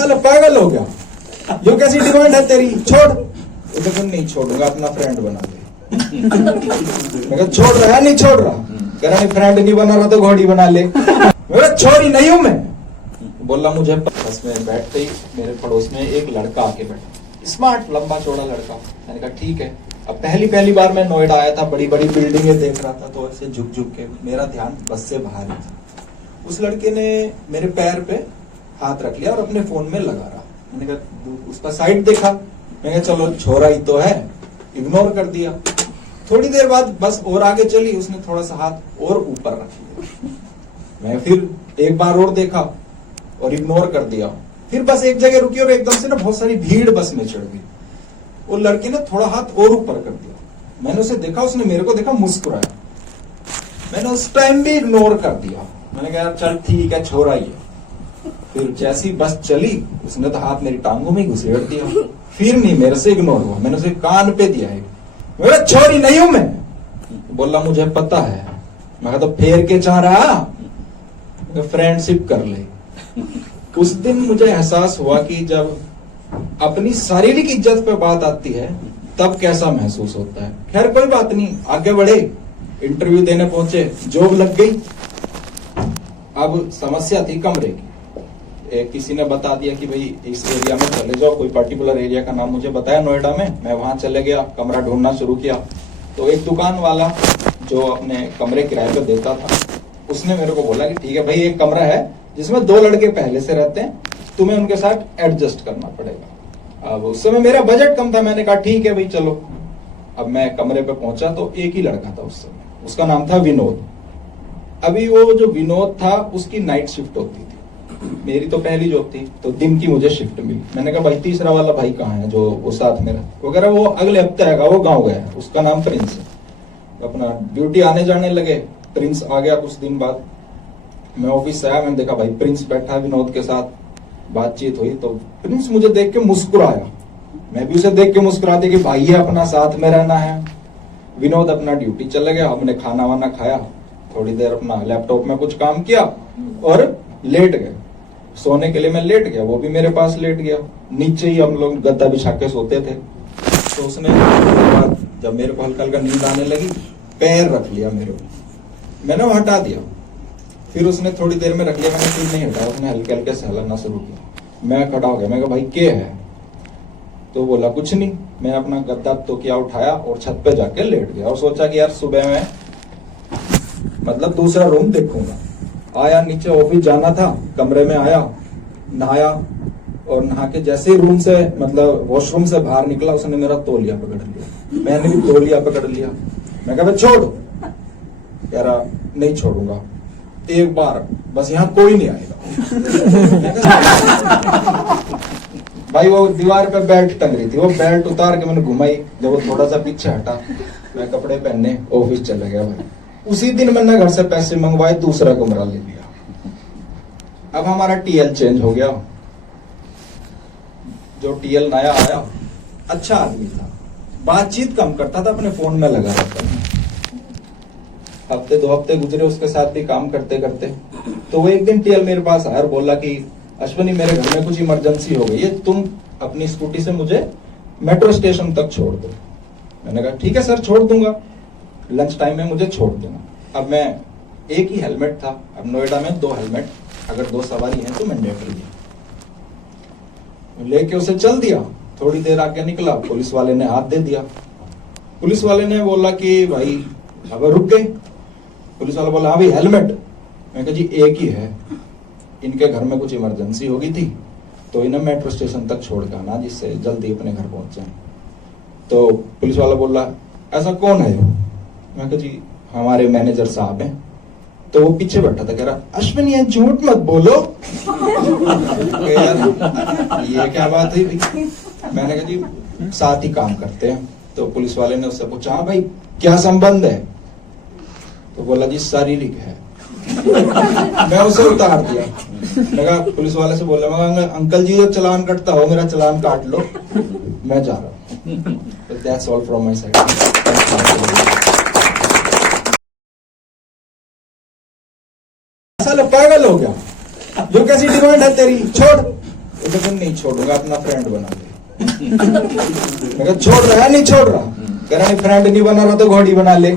साला पागल हो गया, जो कैसी डिमांड है तेरी, छोड़। वो तो नहीं छोड़ूंगा, अपना फ्रेंड बना ले। मैं कहा छोड़ रहा है, नहीं छोड़ रहा। कह रहा नहीं, फ्रेंड नहीं बना रहा तो घोड़ी बना ले। मैं छोड़ ही नहीं हूं मैं। बोला मुझे बस में बैठते ही मेरे पड़ोस में एक लड़का आके बैठा, स्मार्ट लंबा चौड़ा लड़का। मैंने कहा ठीक है। अब पहली बार मैं नोएडा आया था, बड़ी बड़ी बिल्डिंगें देख रहा था, तो ऐसे झुक झुक के मेरा ध्यान बस से बाहर ही था। उस लड़के ने मेरे पैर पे हाथ रख लिया और अपने फोन में लगा रहा। मैंने कहा उसका साइड देखा, मैंने कहा चलो छोरा ही तो है, इग्नोर कर दिया। थोड़ी देर बाद बस और आगे चली, उसने थोड़ा सा हाथ और ऊपर रख लिया। मैं फिर एक बार और देखा और इग्नोर कर दिया। फिर बस एक जगह रुकी और एकदम से ना बहुत सारी भीड़ बस में चढ़ गई। वो लड़के ने थोड़ा हाथ और ऊपर कर दिया। मैंने उसे देखा, उसने मेरे को देखा, मुस्कुराया। मैंने उस टाइम भी इग्नोर कर दिया। मैंने कहा चल ठीक है, छोरा ही है। फिर जैसी बस चली, उसने तो हाथ मेरी टांगों में घुसेड़ दिया। फिर नहीं मेरे से इग्नोर हुआ। मैंने उसे कान पे दिया है, मैं छोरी नहीं हूं मैं। बोला मुझे पता है। मैं तो फेर के चाह रहा, फ्रेंडशिप कर ले। उस दिन मुझे एहसास हुआ कि जब अपनी शारीरिक इज्जत पे बात आती है तब कैसा महसूस होता है। खैर कोई बात नहीं, आगे बढ़े, इंटरव्यू देने पहुंचे, जॉब लग गई। अब समस्या थी कमरे की। किसी ने बता दिया कि भाई इस एरिया में चले जाओ, कोई पर्टिकुलर एरिया का नाम मुझे बताया नोएडा में। मैं वहां चले गया, कमरा ढूंढना शुरू किया। तो एक दुकान वाला जो अपने कमरे किराए पे देता था, उसने मेरे को बोला कि ठीक है भाई, एक कमरा है जिसमें 2 लड़के पहले से रहते हैं, तुम्हें उनके साथ एडजस्ट करना पड़ेगा। अब उस समय मेरा बजट कम था, मैंने कहा ठीक है भाई चलो। अब मैं कमरे पे पहुंचा तो एक ही लड़का था उस समय, उसका नाम था विनोद। अभी वो जो विनोद था उसकी नाइट शिफ्ट होती थी, मेरी तो पहली जॉब थी, तो दिन की मुझे शिफ्ट मिली। मैंने कहा भाई तीसरा वाला भाई कहाँ है जो वो साथ में रहा वगैरह, वो अगले हफ्ते आएगा, वो गाँव गया, उसका नाम प्रिंस है। अपना ड्यूटी आने जाने लगे, प्रिंस आ गया। कुछ दिन बाद मैं ऑफिस से आया, मैंने देखा भाई प्रिंस बैठा है विनोद के साथ, बातचीत हुई। तो प्रिंस मुझे देख के मुस्कुराया, मैं भी उसे देख के मुस्कुरा दिया कि भाई है, अपना साथ में रहना है। विनोद अपना ड्यूटी चले गया, हमने खाना वाना खाया, थोड़ी देर अपना लैपटॉप में कुछ काम किया और लेट गए। सोने के लिए मैं लेट गया, वो भी मेरे पास लेट गया। नीचे ही हम लोग गद्दा बिछा के सोते थे। तो उसने बाद जब मेरे को हल्का हल्का नींद आने लगी, पैर रख लिया मेरे को, मैंने वो हटा दिया। फिर उसने थोड़ी देर में रख लिया, मैंने फिर नहीं हटाया, उसने हल्के हल्के से हिलाना शुरू किया। मैं खड़ा हो गया, मैं कहा भाई क्या है? तो बोला कुछ नहीं। मैं अपना गद्दा तकिया उठाया और छत पे जाके लेट गया और सोचा कि यार सुबह में मतलब दूसरा रूम देखूंगा। आया, नीचे ऑफिस जाना था, कमरे में आया, नहाया और नहा के जैसे ही रूम से मतलब वॉशरूम से बाहर निकला, उसने मेरा तौलिया पकड़ लिया। मैंने भी तौलिया पकड़ लिया। मैं कहा छोड़, कह रहा नहीं छोड़ूंगा, एक बार बस, यहाँ कोई नहीं आएगा। भाई वो दीवार पे बेल्ट टंग रही थी, वो बेल्ट उतार के मैंने घुमाई। जब वो थोड़ा सा पीछे हटा, मैं कपड़े पहनने ऑफिस चला गया। भाई उसी दिन मैंने घर से पैसे मंगवाए, दूसरा कमरा ले लिया। अब हमारा टीएल चेंज हो गया। जो टीएल नया आया अच्छा आदमी था, बातचीत कम करता था, अपने फोन में लगा रहता था। हफ्ते 2 हफ्ते गुजरे उसके साथ भी काम करते करते। तो वो एक दिन टीएल मेरे पास आया और बोला कि अश्विनी मेरे घर में कुछ इमरजेंसी हो गई है, तुम अपनी स्कूटी से मुझे मेट्रो स्टेशन तक छोड़ दो। मैंने कहा ठीक है सर, छोड़ दूंगा, लंच टाइम में मुझे छोड़ देना। अब मैं एक ही हेलमेट था, अब नोएडा में 2 हेलमेट, अगर 2 सवारी है तो मैंडेटरी है। लेके उसे चल दिया। थोड़ी देर आगे निकला, पुलिस वाले ने हाथ दे दिया। पुलिस वाले ने बोला कि भाई अब रुक गए। पुलिस वाला बोला हाँ भाई हेलमेट। मैं कहा जी एक ही है, इनके घर में कुछ इमरजेंसी हो गई थी तो इन्हें मेट्रो स्टेशन तक छोड़ के आना, जिससे जल्दी अपने घर पहुंच जाए। तो पुलिस वाला बोला ऐसा कौन है? मैं कहा जी हमारे मैनेजर साहब हैं। तो वो पीछे बैठा था, कह रहा अश्विनी ये झूठ मत बोलो। ये क्या बात है भाई? मैंने कहा जी साथ ही काम करते हैं। तो पुलिस वाले ने उससे पूछा हाँ भाई क्या संबंध है? तो बोला जी शारीरिक है। मैं उसे उतार दिया। मैं कहा पुलिस वाले से बोला, मैं अंकल जी जो चलान कटता हो मेरा चलान काट लो, मैं जा रहा हूँ। That's all from my side. साला पागल हो गया, जो कैसी डिमांड है तेरी, छोड़। वो तो नहीं छोड़ूंगा, अपना फ्रेंड बना ले। मैं कहा छोड़ रहा है, नहीं छोड़ रहा। कह रहा नहीं, फ्रेंड नहीं बना रहा तो घोड़ी बना ले।